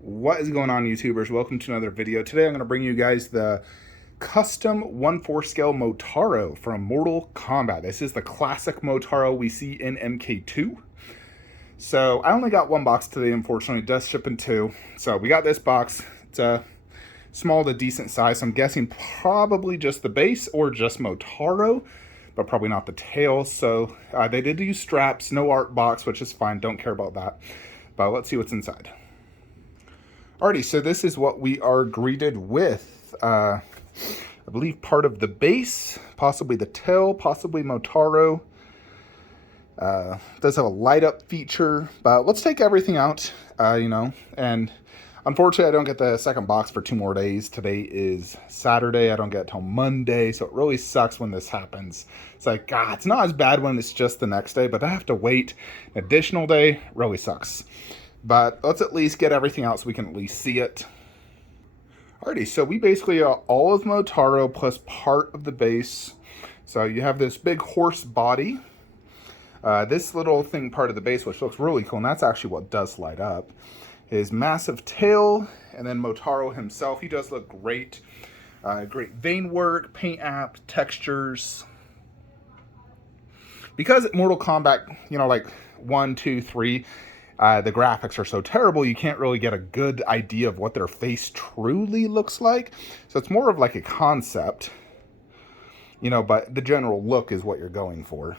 What is going on, YouTubers? Welcome to another video. Today I'm going to bring you guys the custom 1/4 scale Motaro from Mortal Kombat. This is the classic Motaro we see in MK2. So I only got one box today, unfortunately. It does ship in two. So we got this box. It's a small to decent size. So I'm guessing probably just the base or just Motaro, but probably not the tail. So they did use straps, no art box, which is fine. Don't care about that. But let's see what's inside. Alrighty, so this is what we are greeted with. I believe part of the base, possibly the tail, possibly Motaro. Does have a light up feature, but let's take everything out, and unfortunately I don't get the second box for 2 more days. Today is Saturday, I don't get it till Monday, so it really sucks when this happens. It's like, God, it's not as bad when it's just the next day, but I have to wait an additional day, really sucks. But let's at least get everything out so we can at least see it. Alrighty, so we basically are all of Motaro plus part of the base. So you have this big horse body. This little thing part of the base, which looks really cool, and that's actually what does light up. His massive tail, and then Motaro himself. He does look great. Great vein work, paint app, textures. Because Mortal Kombat, like 1, 2, 3, the graphics are so terrible, you can't really get a good idea of what their face truly looks like. So it's more of like a concept, but the general look is what you're going for.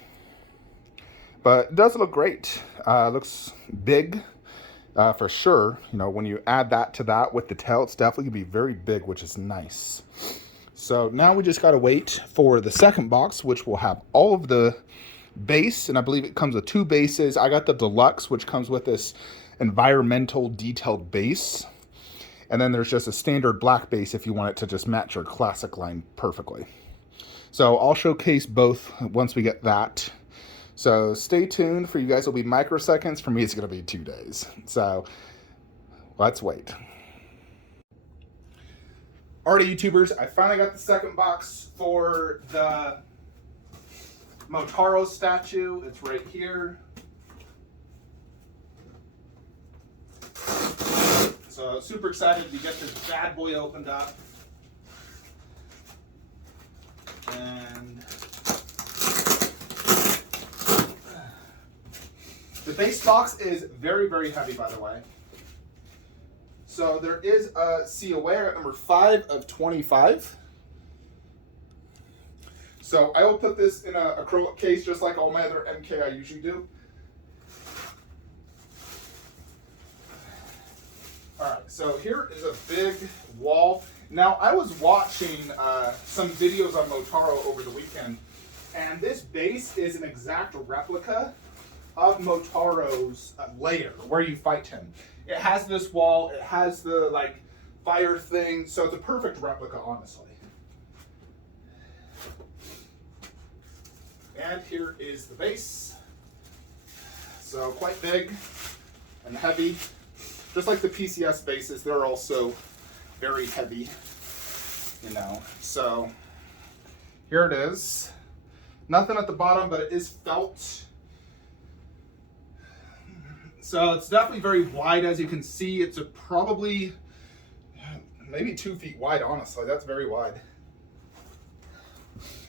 But it does look great. Looks big, for sure. When you add that to that with the tail, it's definitely going to be very big, which is nice. So now we just got to wait for the second box, which will have all of the base, and I believe it comes with 2 bases. I got the deluxe, which comes with this environmental detailed base, and then there's just a standard black base if you want it to just match your classic line perfectly. So I'll showcase both once we get that. So stay tuned. For you guys, it'll be microseconds. For me, it's going to be 2 days. So let's wait. Alrighty, YouTubers, I finally got the second box for the Motaro statue. It's right here. So super excited to get this bad boy opened up. And the base box is very, very heavy, by the way. So there is a COA at number 5 of 25. So I will put this in an acrylic case just like all my other MK I usually do. Alright, so here is a big wall. Now I was watching some videos on Motaro over the weekend, and this base is an exact replica of Motaro's lair where you fight him. It has this wall, it has the fire thing, so it's a perfect replica, honestly. And here is the base. So quite big and heavy. Just like the PCS bases, they're also very heavy, So here it is. Nothing at the bottom, but it is felt. So it's definitely very wide, as you can see. It's probably maybe 2 feet wide, honestly. That's very wide.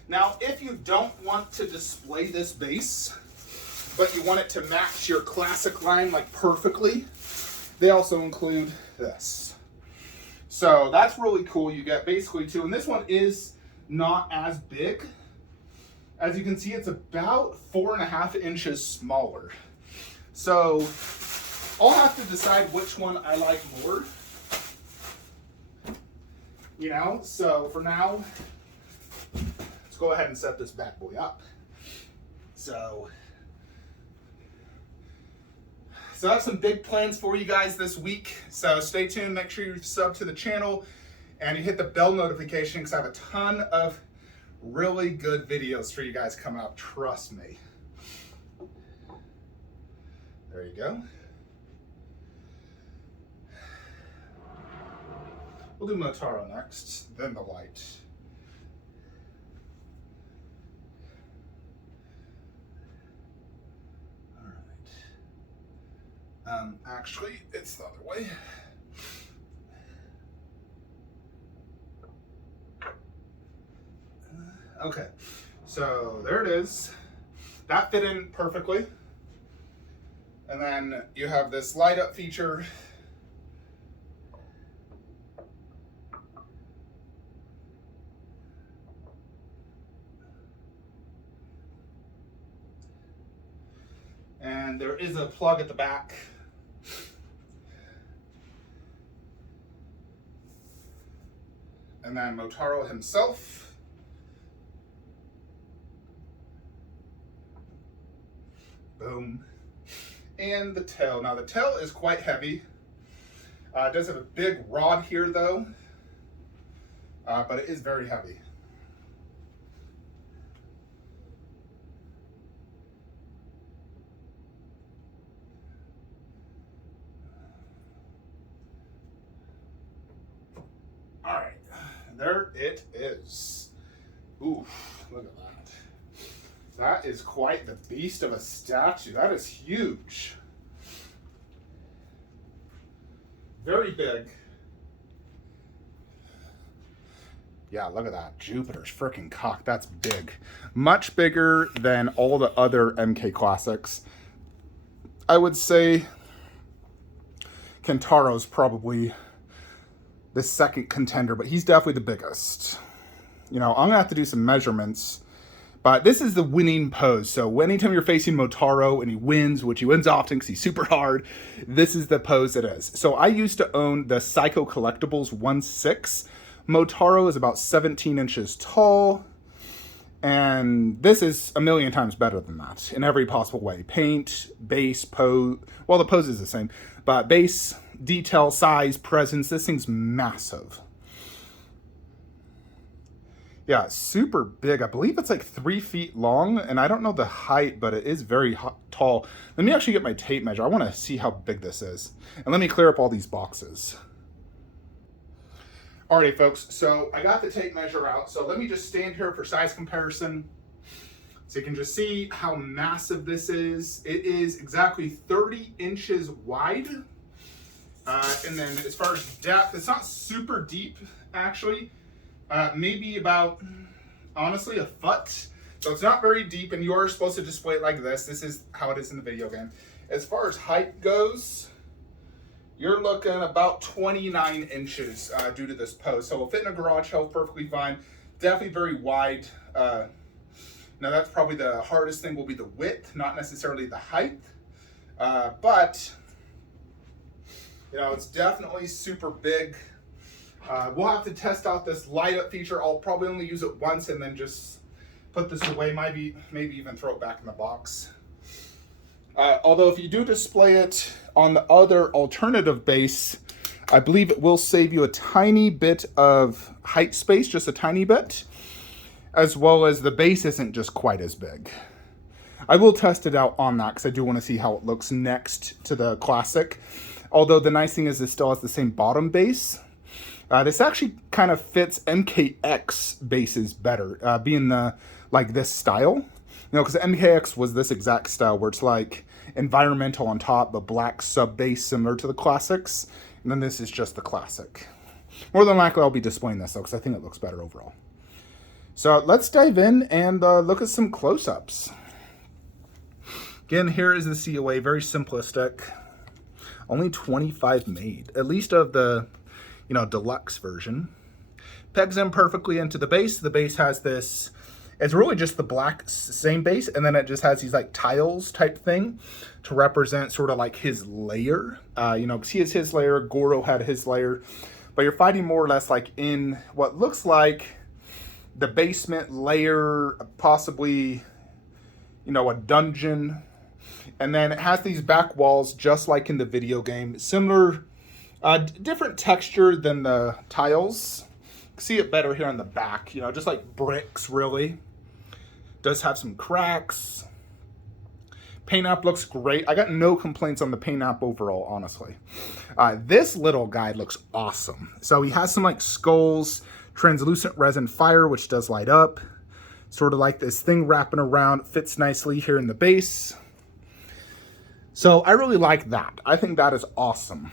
Now, if you don't want to display this base, but you want it to match your classic line perfectly, they also include this. So that's really cool. You get basically 2, and this one is not as big. As you can see, it's about 4.5 inches smaller. So I'll have to decide which one I like more. So for now, let's go ahead and set this bad boy up. So I have some big plans for you guys this week. So stay tuned. Make sure you sub to the channel and you hit the bell notification, because I have a ton of really good videos for you guys coming up. Trust me. There you go. We'll do Motaro next, then the light. All right. Actually, it's the other way. Okay, so there it is. That fit in perfectly. And then you have this light up feature. And there is a plug at the back. And then Motaro himself. Boom. And the tail. Now the tail is quite heavy. It does have a big rod here though, but it is very heavy. All right, there it is. Oof, look at that. That is quite the beast of a statue. That is huge. Very big. Yeah, look at that. Jupiter's freaking cock. That's big. Much bigger than all the other MK classics. I would say Kentaro's probably the second contender, but he's definitely the biggest. You know, I'm going to have to do some measurements. But this is the winning pose. So anytime you're facing Motaro and he wins, which he wins often because he's super hard, this is the pose it is. So I used to own the Psycho Collectibles 1/6. Motaro is about 17 inches tall. And this is a million times better than that in every possible way. Paint, base, pose. Well, the pose is the same. But base, detail, size, presence. This thing's massive. Yeah, super big. I believe it's like 3 feet long, and I don't know the height, but it is very tall. Let me actually get my tape measure. I want to see how big this is. And let me clear up all these boxes. Alrighty, folks, so I got the tape measure out. So let me just stand here for size comparison. So you can just see how massive this is. It is exactly 30 inches wide. And then as far as depth, it's not super deep, actually. Maybe about, honestly, a foot. So it's not very deep, and you are supposed to display it like this. This is how it is in the video game. As far as height goes, you're looking about 29 inches due to this pose. So it'll fit in a garage shelf perfectly fine. Definitely very wide. Now that's probably the hardest thing will be the width, not necessarily the height. But, you know, it's definitely super big. We'll have to test out this light up feature. I'll probably only use it once and then just put this away, maybe even throw it back in the box. Although if you do display it on the other alternative base, I believe it will save you a tiny bit of height space, just a tiny bit, as well as the base isn't just quite as big. I will test it out on that because I do want to see how it looks next to the classic. Although the nice thing is it still has the same bottom base. This actually kind of fits MKX bases better, being like this style. You know, because MKX was this exact style where it's like environmental on top, but black sub base similar to the classics. And then this is just the classic. More than likely, I'll be displaying this though, because I think it looks better overall. So let's dive in and look at some close-ups. Again, here is the COA, very simplistic. Only 25 made, at least of the, you know, deluxe version. Pegs in perfectly into the base. The base has this, it's really just the black same base, and then it just has these like tiles type thing to represent sort of like his layer. You know, because he has his layer, Goro had his layer, but you're fighting more or less like in what looks like the basement layer, possibly, you know, a dungeon. And then it has these back walls just like in the video game, similar, different texture than the tiles. See it better here on the back, you know, just like bricks really. Does have some cracks. Paint app looks great. I got no complaints on the paint app overall, honestly. This little guy looks awesome. So he has some like skulls, translucent resin fire, which does light up. Sort of like this thing wrapping around, fits nicely here in the base. So I really like that. I think that is awesome.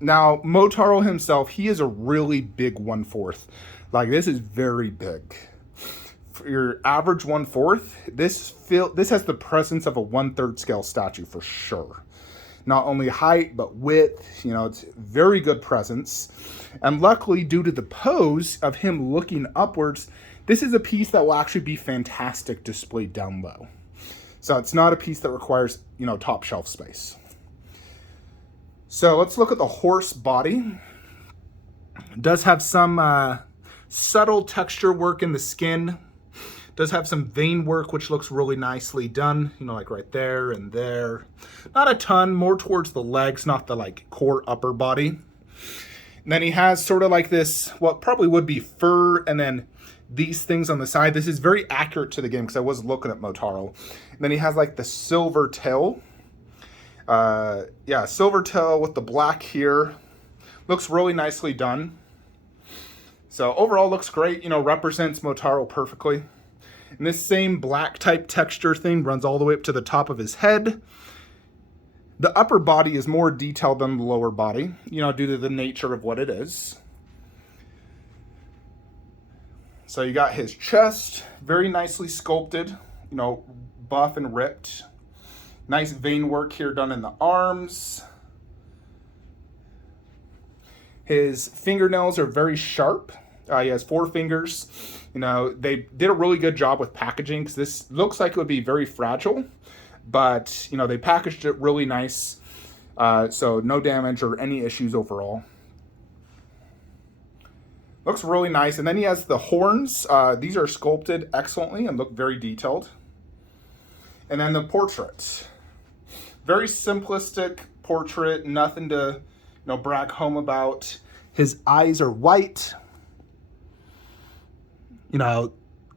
Now, Motaro himself, he is a really big 1/4. Like, this is very big. for your average 1/4, this has the presence of a 1/3 scale statue for sure. Not only height, but width, it's very good presence. And luckily, due to the pose of him looking upwards, this is a piece that will actually be fantastic displayed down low. So it's not a piece that requires, top shelf space. So let's look at the horse body. It does have some subtle texture work in the skin. Does have some vein work, which looks really nicely done, like right there and there. Not a ton, more towards the legs, not the core upper body. And then he has sort of like this, what probably would be fur, and then these things on the side. This is very accurate to the game because I was looking at Motaro. And then he has like the silver tail. Silver tail with the black here. Looks really nicely done. So overall looks great, represents Motaro perfectly. And this same black type texture thing runs all the way up to the top of his head. The upper body is more detailed than the lower body, due to the nature of what it is. So you got his chest, very nicely sculpted, buff and ripped. Nice vein work here done in the arms. His fingernails are very sharp. He has 4 fingers. They did a really good job with packaging because this looks like it would be very fragile, but they packaged it really nice, so no damage or any issues overall. Looks really nice. And then he has the horns. These are sculpted excellently and look very detailed. And then the portrait. Very simplistic portrait, nothing to brag home about. His eyes are white.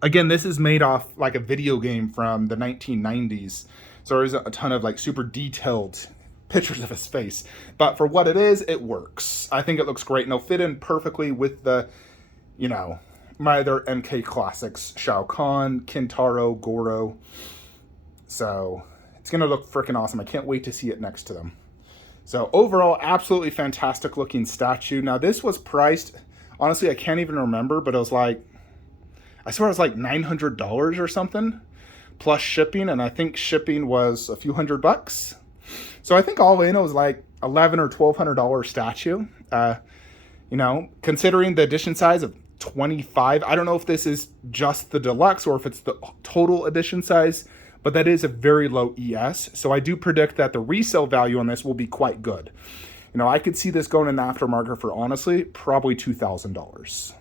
Again, this is made off like a video game from the 1990s. So there isn't a ton of super detailed pictures of his face. But for what it is, it works. I think it looks great. And it'll fit in perfectly with the, my other MK classics. Shao Kahn, Kintaro, Goro. So it's going to look freaking awesome. I can't wait to see it next to them. So overall, absolutely fantastic looking statue. Now this was priced, honestly, I can't even remember, but it was I swear it was $900 or something, plus shipping, and I think shipping was a few $100. So I think all in it was $1,100 or $1,200 statue. Considering the edition size of 25, I don't know if this is just the deluxe or if it's the total edition size, but that is a very low ES. So I do predict that the resale value on this will be quite good. I could see this going in aftermarket for honestly probably $2,000.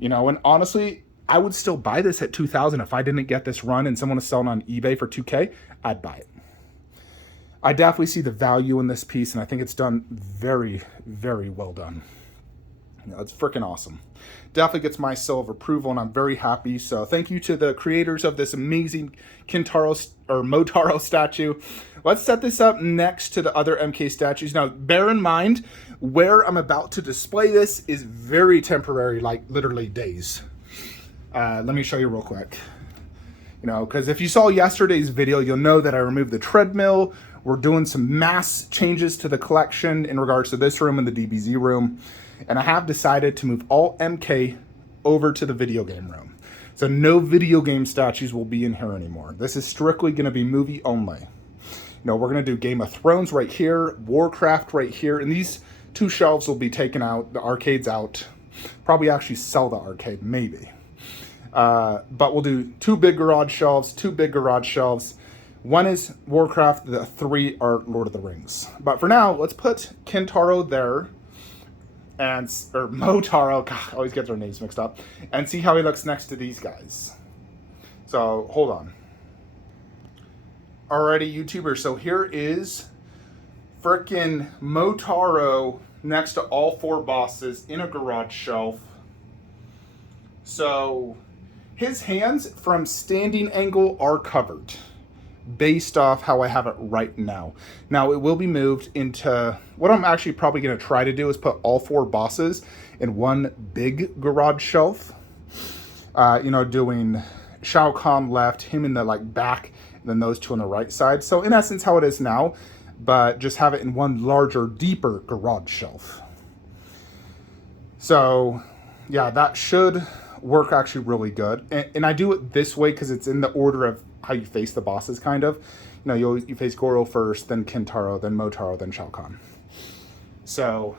And honestly, I would still buy this at $2,000 if I didn't get this run and someone was selling on eBay for $2K. I'd buy it. I definitely see the value in this piece, and I think it's done very, very well done. It's freaking awesome. Definitely gets my seal of approval, and I'm very happy. So thank you to the creators of this amazing Motaro statue. Let's set this up next to the other MK statues. Now, bear in mind, where I'm about to display this is very temporary, literally days. Let me show you real quick. Because if you saw yesterday's video, you'll know that I removed the treadmill. We're doing some mass changes to the collection in regards to this room and the DBZ room. And I have decided to move all MK over to the video game room. So no video game statues will be in here anymore. This is strictly going to be movie only. We're going to do Game of Thrones right here, Warcraft right here, and these 2 shelves will be taken out, the arcade's out. Probably actually sell the arcade, maybe. But we'll do 2 big garage shelves, 2 big garage shelves. One is Warcraft, the 3 are Lord of the Rings. But for now, let's put Kintaro there, or Motaro, God, I always get their names mixed up, and see how he looks next to these guys. So, hold on. Alrighty, YouTubers, so here is frickin' Motaro next to all 4 bosses in a garage shelf. So his hands from standing angle are covered based off how I have it right now. Now it will be moved into, what I'm actually probably going to try to do is put all 4 bosses in one big garage shelf. Doing Shao Kahn left, him in the back, and then those 2 on the right side. So in essence how it is now, but just have it in one larger, deeper garage shelf. So yeah, that should work actually really good. And I do it this way because it's in the order of how you face the bosses, kind of. You know, you face Goro first, then Kintaro, then Motaro, then Shao Kahn. So,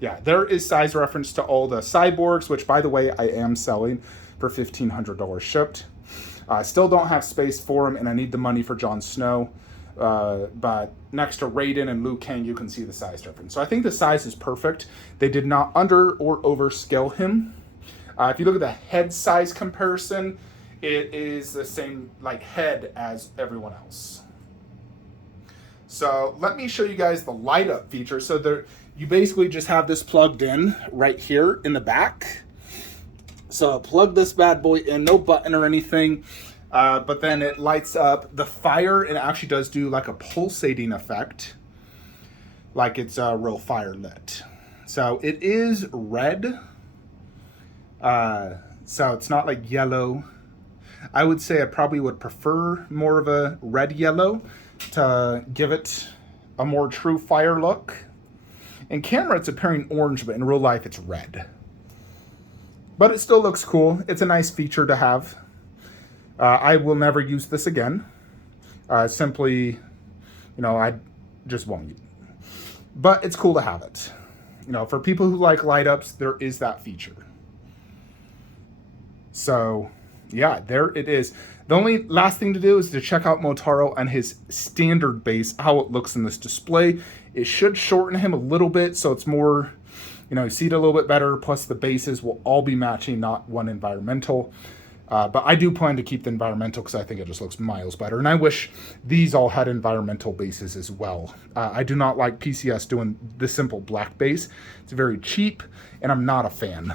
yeah, there is size reference to all the cyborgs, which, by the way, I am selling for $1,500 shipped. I still don't have space for them, and I need the money for Jon Snow. But next to Raiden and Liu Kang, you can see the size difference. So I think the size is perfect. They did not under or overscale him. If you look at the head size comparison, it is the same like head as everyone else. So let me show you guys the light up feature. So there, you basically just have this plugged in right here in the back. So plug this bad boy in, no button or anything. But then it lights up the fire, and it actually does do like a pulsating effect, like it's real fire lit. So it is red. So it's not like yellow. I would say I probably would prefer more of a red yellow to give it a more true fire look. In camera it's appearing orange, but in real life it's red. But it still looks cool. It's a nice feature to have. I will never use this again. Simply, you know, I just won't. But it's cool to have it. You know, for people who like light ups, there is that feature. So, yeah, there it is. The only last thing to do is to check out Motaro and his standard base, how it looks in this display. It should shorten him a little bit, so it's more, you know, you see it a little bit better. Plus the bases will all be matching, not one environmental. But I do plan to keep the environmental because I think it just looks miles better. And I wish these all had environmental bases as well. I do not like PCS doing the simple black base. It's very cheap, and I'm not a fan.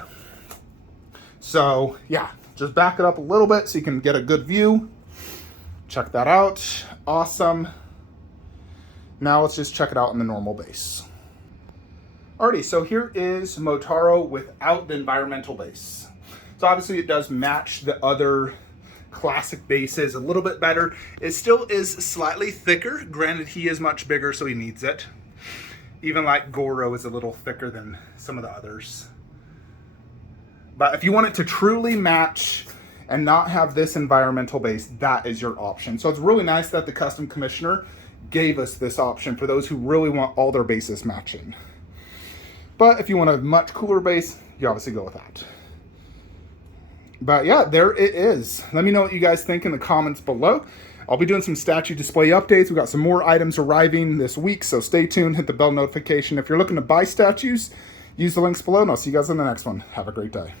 So, yeah, just back it up a little bit so you can get a good view. Check that out. Awesome. Now let's just check it out in the normal base. Alrighty, so here is Motaro without the environmental base. So obviously it does match the other classic bases a little bit better. It still is slightly thicker. Granted, he is much bigger, so he needs it. Even like Goro is a little thicker than some of the others. But if you want it to truly match and not have this environmental base, that is your option. So it's really nice that the custom commissioner gave us this option for those who really want all their bases matching. But if you want a much cooler base, you obviously go with that. But yeah, there it is. Let me know what you guys think in the comments below. I'll be doing some statue display updates. We've got some more items arriving this week, so stay tuned, hit the bell notification. If you're looking to buy statues, use the links below, and I'll see you guys in the next one. Have a great day.